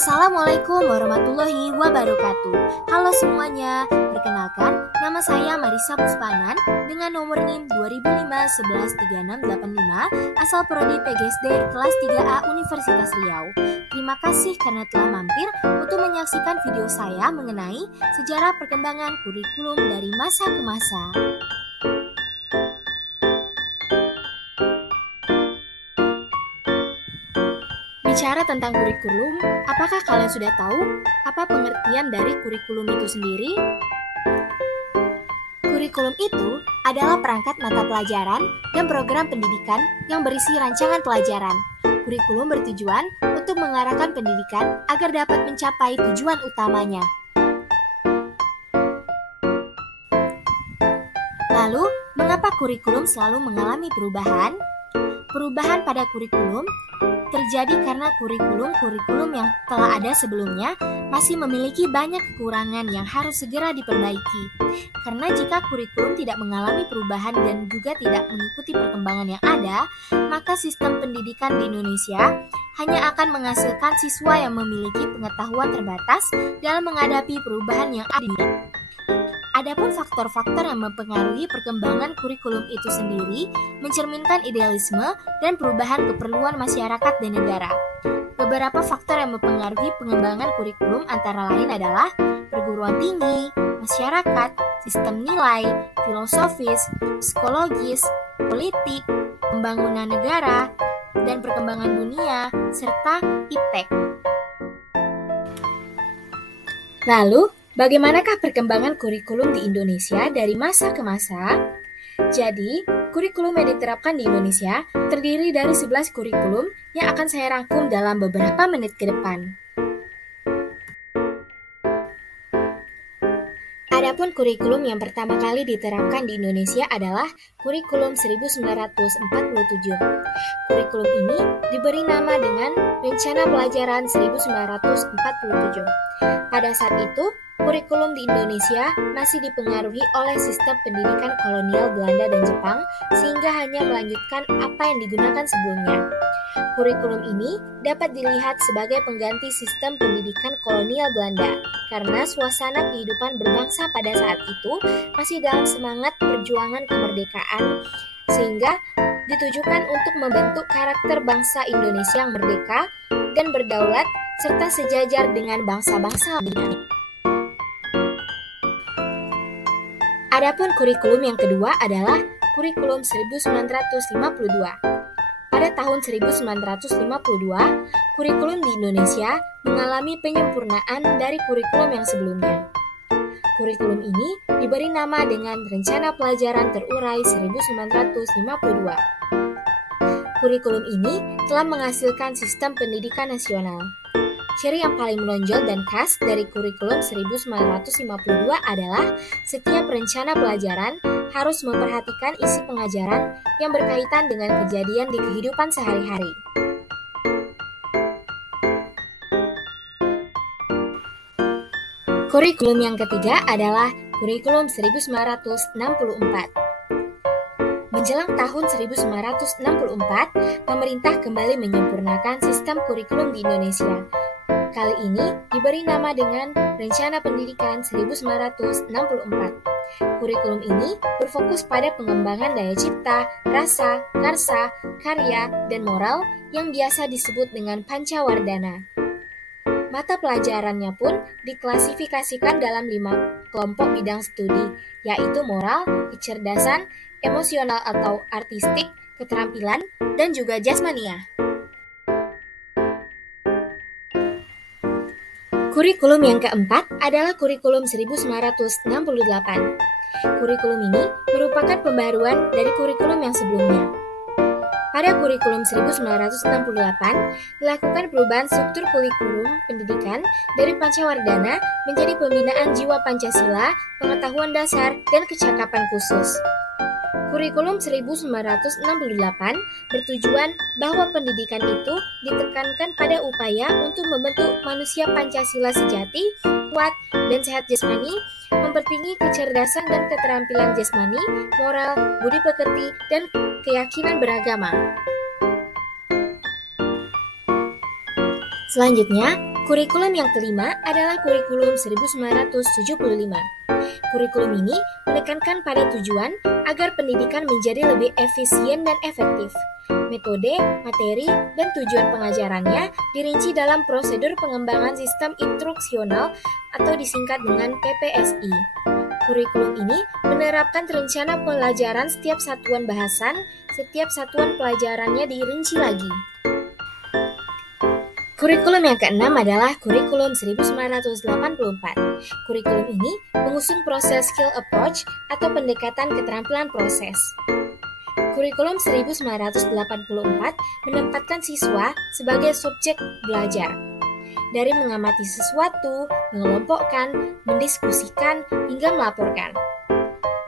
Assalamualaikum warahmatullahi wabarakatuh. Halo semuanya, perkenalkan nama saya Marisa Puspanan dengan nomor NIM 2005113685 asal prodi PGSD kelas 3A Universitas Riau. Terima kasih karena telah mampir untuk menyaksikan video saya mengenai sejarah perkembangan kurikulum dari masa ke masa. Bicara tentang kurikulum, apakah kalian sudah tahu apa pengertian dari kurikulum itu sendiri? Kurikulum itu adalah perangkat mata pelajaran dan program pendidikan yang berisi rancangan pelajaran. Kurikulum bertujuan untuk mengarahkan pendidikan agar dapat mencapai tujuan utamanya. Lalu, mengapa kurikulum selalu mengalami perubahan? Perubahan pada kurikulum terjadi karena kurikulum yang telah ada sebelumnya masih memiliki banyak kekurangan yang harus segera diperbaiki. Karena jika kurikulum tidak mengalami perubahan dan juga tidak mengikuti perkembangan yang ada, maka sistem pendidikan di Indonesia hanya akan menghasilkan siswa yang memiliki pengetahuan terbatas dalam menghadapi perubahan yang ada. Adapun faktor-faktor yang mempengaruhi perkembangan kurikulum itu sendiri mencerminkan idealisme dan perubahan keperluan masyarakat dan negara. Beberapa faktor yang mempengaruhi pengembangan kurikulum antara lain adalah perguruan tinggi, masyarakat, sistem nilai, filosofis, psikologis, politik, pembangunan negara, dan perkembangan dunia, serta iptek. Lalu, bagaimanakah perkembangan kurikulum di Indonesia dari masa ke masa? Jadi, kurikulum yang diterapkan di Indonesia terdiri dari 11 kurikulum yang akan saya rangkum dalam beberapa menit ke depan. Adapun kurikulum yang pertama kali diterapkan di Indonesia adalah kurikulum 1947. Kurikulum ini diberi nama dengan Rencana Pelajaran 1947. Pada saat itu, kurikulum di Indonesia masih dipengaruhi oleh sistem pendidikan kolonial Belanda dan Jepang, sehingga hanya melanjutkan apa yang digunakan sebelumnya. Kurikulum ini dapat dilihat sebagai pengganti sistem pendidikan kolonial Belanda, karena suasana kehidupan berbangsa pada saat itu masih dalam semangat perjuangan kemerdekaan, sehingga ditujukan untuk membentuk karakter bangsa Indonesia yang merdeka dan berdaulat, serta sejajar dengan bangsa-bangsa lainnya. Adapun kurikulum yang kedua adalah kurikulum 1952. Pada tahun 1952, kurikulum di Indonesia mengalami penyempurnaan dari kurikulum yang sebelumnya. Kurikulum ini diberi nama dengan Rencana Pelajaran Terurai 1952. Kurikulum ini telah menghasilkan sistem pendidikan nasional. Ciri yang paling menonjol dan khas dari kurikulum 1952 adalah setiap rencana pelajaran harus memperhatikan isi pengajaran yang berkaitan dengan kejadian di kehidupan sehari-hari. Kurikulum yang ketiga adalah kurikulum 1964. Menjelang tahun 1964, pemerintah kembali menyempurnakan sistem kurikulum di Indonesia. Kali ini diberi nama dengan Rencana Pendidikan 1964. Kurikulum ini berfokus pada pengembangan daya cipta, rasa, karsa, karya, dan moral yang biasa disebut dengan Pancawardhana. Mata pelajarannya pun diklasifikasikan dalam 5 kelompok bidang studi, yaitu moral, kecerdasan, emosional atau artistik, keterampilan, dan juga jasmania. Kurikulum yang keempat adalah kurikulum 1968. Kurikulum ini merupakan pembaruan dari kurikulum yang sebelumnya. Pada kurikulum 1968, dilakukan perubahan struktur kurikulum pendidikan dari Pancawardhana menjadi pembinaan jiwa Pancasila, pengetahuan dasar, dan kecakapan khusus. Kurikulum 1968 bertujuan bahwa pendidikan itu ditekankan pada upaya untuk membentuk manusia Pancasila sejati, kuat, dan sehat jasmani, mempertinggi kecerdasan dan keterampilan jasmani, moral, budi pekerti, dan keyakinan beragama. Selanjutnya, Kurikulum yang kelima adalah kurikulum 1975. Kurikulum ini menekankan pada tujuan agar pendidikan menjadi lebih efisien dan efektif. Metode, materi, dan tujuan pengajarannya dirinci dalam prosedur pengembangan sistem instruksional atau disingkat dengan PPSI. Kurikulum ini menerapkan rencana pelajaran setiap satuan bahasan, setiap satuan pelajarannya dirinci lagi. Kurikulum yang keenam adalah kurikulum 1984. Kurikulum ini mengusung proses skill approach atau pendekatan keterampilan proses. Kurikulum 1984 menempatkan siswa sebagai subjek belajar. Dari mengamati sesuatu, mengelompokkan, mendiskusikan, hingga melaporkan.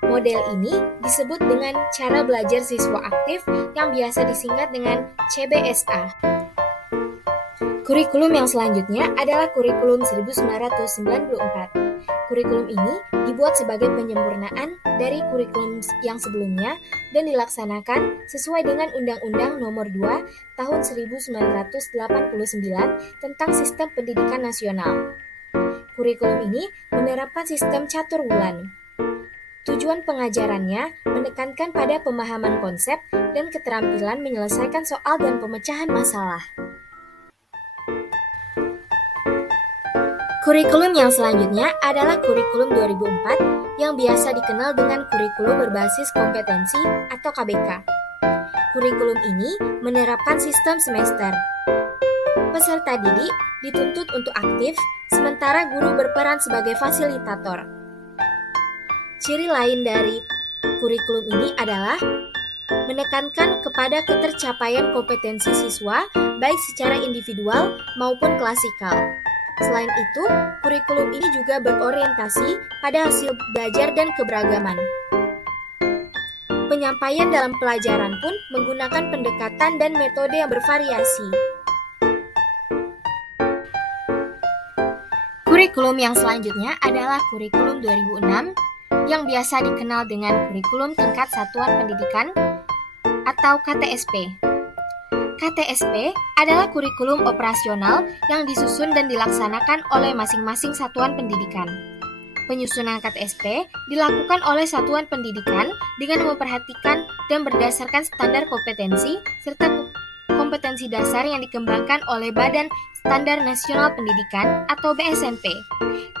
Model ini disebut dengan cara belajar siswa aktif yang biasa disingkat dengan CBSA. Kurikulum yang selanjutnya adalah kurikulum 1994. Kurikulum ini dibuat sebagai penyempurnaan dari kurikulum yang sebelumnya dan dilaksanakan sesuai dengan Undang-Undang Nomor 2 Tahun 1989 tentang Sistem Pendidikan Nasional. Kurikulum ini menerapkan sistem catur bulan. Tujuan pengajarannya menekankan pada pemahaman konsep dan keterampilan menyelesaikan soal dan pemecahan masalah. Kurikulum yang selanjutnya adalah kurikulum 2004 yang biasa dikenal dengan kurikulum berbasis kompetensi atau KBK. Kurikulum ini menerapkan sistem semester. Peserta didik dituntut untuk aktif, sementara guru berperan sebagai fasilitator. Ciri lain dari kurikulum ini adalah menekankan kepada ketercapaian kompetensi siswa baik secara individual maupun klasikal. Selain itu, kurikulum ini juga berorientasi pada hasil belajar dan keberagaman. Penyampaian dalam pelajaran pun menggunakan pendekatan dan metode yang bervariasi. Kurikulum yang selanjutnya adalah kurikulum 2006 yang biasa dikenal dengan kurikulum tingkat satuan pendidikan atau KTSP. KTSP adalah kurikulum operasional yang disusun dan dilaksanakan oleh masing-masing satuan pendidikan. Penyusunan KTSP dilakukan oleh satuan pendidikan dengan memperhatikan dan berdasarkan standar kompetensi serta kompetensi dasar yang dikembangkan oleh Badan Standar Nasional Pendidikan atau BSNP.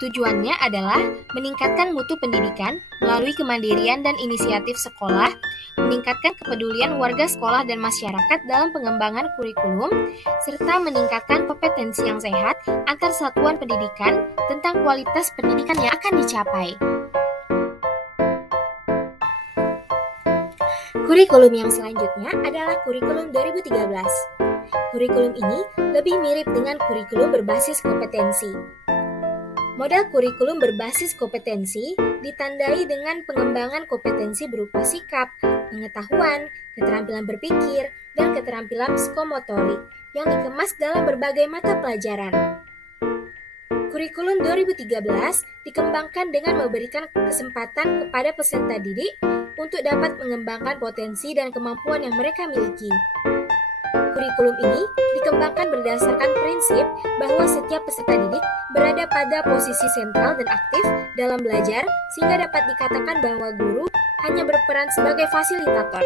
Tujuannya adalah meningkatkan mutu pendidikan melalui kemandirian dan inisiatif sekolah, meningkatkan kepedulian warga sekolah dan masyarakat dalam pengembangan kurikulum, serta meningkatkan kompetensi yang sehat antar satuan pendidikan tentang kualitas pendidikan yang akan dicapai. Kurikulum yang selanjutnya adalah kurikulum 2013. Kurikulum ini lebih mirip dengan kurikulum berbasis kompetensi. Model kurikulum berbasis kompetensi ditandai dengan pengembangan kompetensi berupa sikap, pengetahuan, keterampilan berpikir, dan keterampilan psikomotorik yang dikemas dalam berbagai mata pelajaran. Kurikulum 2013 dikembangkan dengan memberikan kesempatan kepada peserta didik untuk dapat mengembangkan potensi dan kemampuan yang mereka miliki. Kurikulum ini dikembangkan berdasarkan prinsip bahwa setiap peserta didik berada pada posisi sentral dan aktif dalam belajar sehingga dapat dikatakan bahwa guru hanya berperan sebagai fasilitator.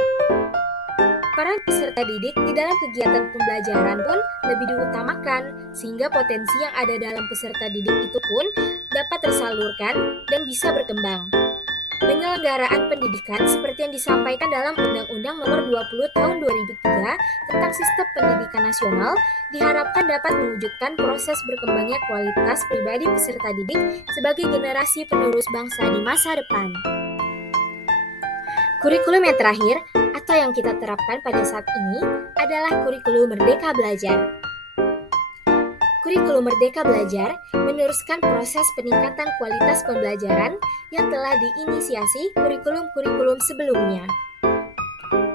Peran peserta didik di dalam kegiatan pembelajaran pun lebih diutamakan sehingga potensi yang ada dalam peserta didik itu pun dapat tersalurkan dan bisa berkembang. Penyelenggaraan pendidikan seperti yang disampaikan dalam Undang-Undang Nomor 20 Tahun 2003 tentang Sistem Pendidikan Nasional diharapkan dapat mewujudkan proses berkembangnya kualitas pribadi peserta didik sebagai generasi penerus bangsa di masa depan. Kurikulum yang terakhir atau yang kita terapkan pada saat ini adalah kurikulum Merdeka Belajar. Kurikulum Merdeka Belajar meneruskan proses peningkatan kualitas pembelajaran yang telah diinisiasi kurikulum-kurikulum sebelumnya.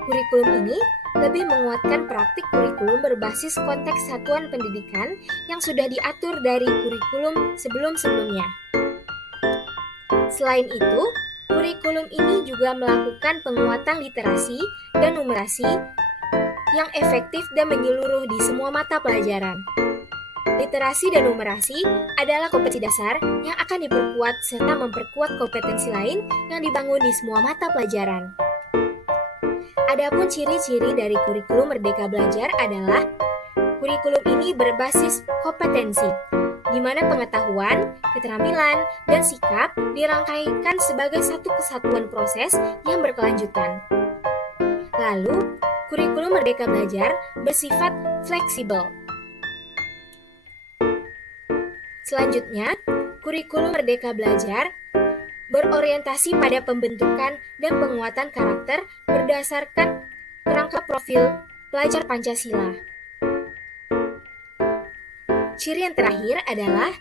Kurikulum ini lebih menguatkan praktik kurikulum berbasis konteks satuan pendidikan yang sudah diatur dari kurikulum sebelum-sebelumnya. Selain itu, kurikulum ini juga melakukan penguatan literasi dan numerasi yang efektif dan menyeluruh di semua mata pelajaran. Literasi dan numerasi adalah kompetensi dasar yang akan diperkuat serta memperkuat kompetensi lain yang dibangun di semua mata pelajaran. Adapun ciri-ciri dari kurikulum Merdeka Belajar adalah kurikulum ini berbasis kompetensi, di mana pengetahuan, keterampilan, dan sikap dirangkaikan sebagai satu kesatuan proses yang berkelanjutan. Lalu, kurikulum Merdeka Belajar bersifat fleksibel. Selanjutnya, kurikulum Merdeka Belajar berorientasi pada pembentukan dan penguatan karakter berdasarkan kerangka profil pelajar Pancasila. Ciri yang terakhir adalah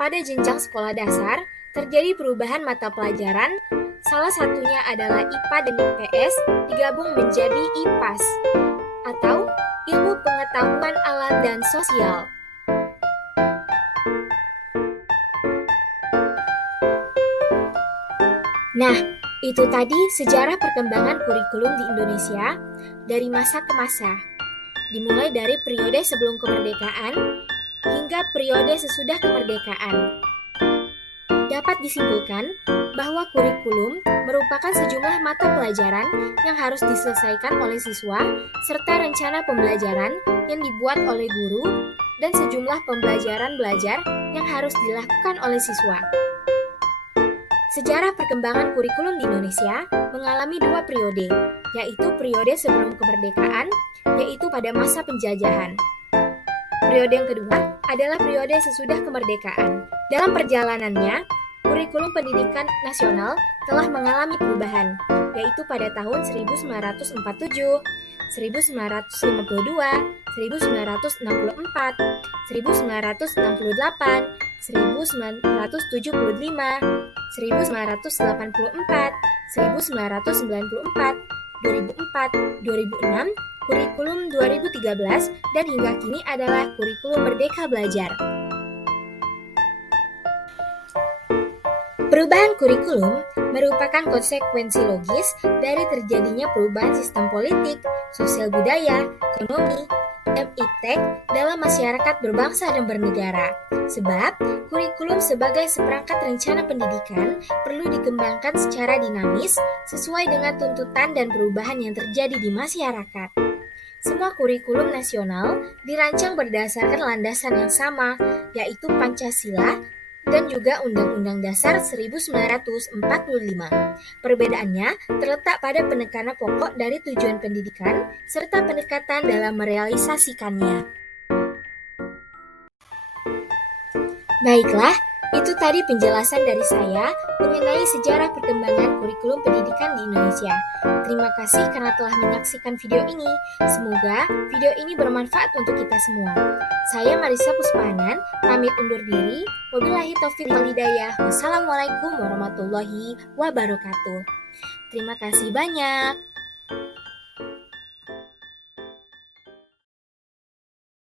pada jenjang sekolah dasar terjadi perubahan mata pelajaran, salah satunya adalah IPA dan IPS digabung menjadi IPAS atau Ilmu Pengetahuan Alam dan Sosial. Nah, itu tadi sejarah perkembangan kurikulum di Indonesia dari masa ke masa, dimulai dari periode sebelum kemerdekaan hingga periode sesudah kemerdekaan. Dapat disimpulkan bahwa kurikulum merupakan sejumlah mata pelajaran yang harus diselesaikan oleh siswa serta rencana pembelajaran yang dibuat oleh guru dan sejumlah pembelajaran belajar yang harus dilakukan oleh siswa. Sejarah perkembangan kurikulum di Indonesia mengalami dua periode, yaitu periode sebelum kemerdekaan, yaitu pada masa penjajahan. Periode yang kedua adalah periode sesudah kemerdekaan. Dalam perjalanannya, kurikulum pendidikan nasional telah mengalami perubahan, yaitu pada tahun 1947, 1952, 1964, 1968, 1975, 1984, 1994, 2004, 2006, kurikulum 2013, dan hingga kini adalah kurikulum Merdeka Belajar. Perubahan kurikulum merupakan konsekuensi logis dari terjadinya perubahan sistem politik, sosial budaya, ekonomi, dan iptek dalam masyarakat berbangsa dan bernegara. Sebab, kurikulum sebagai seperangkat rencana pendidikan perlu dikembangkan secara dinamis sesuai dengan tuntutan dan perubahan yang terjadi di masyarakat. Semua kurikulum nasional dirancang berdasarkan landasan yang sama, yaitu Pancasila dan juga Undang-Undang Dasar 1945. Perbedaannya terletak pada penekanan pokok dari tujuan pendidikan serta pendekatan dalam merealisasikannya. Baiklah, itu tadi penjelasan dari saya mengenai sejarah perkembangan kurikulum pendidikan di Indonesia. Terima kasih karena telah menyaksikan video ini. Semoga video ini bermanfaat untuk kita semua. Saya Marisa Puspanan, pamit undur diri. Wabillahi taufiq wal hidayah. Wassalamualaikum warahmatullahi wabarakatuh. Terima kasih banyak.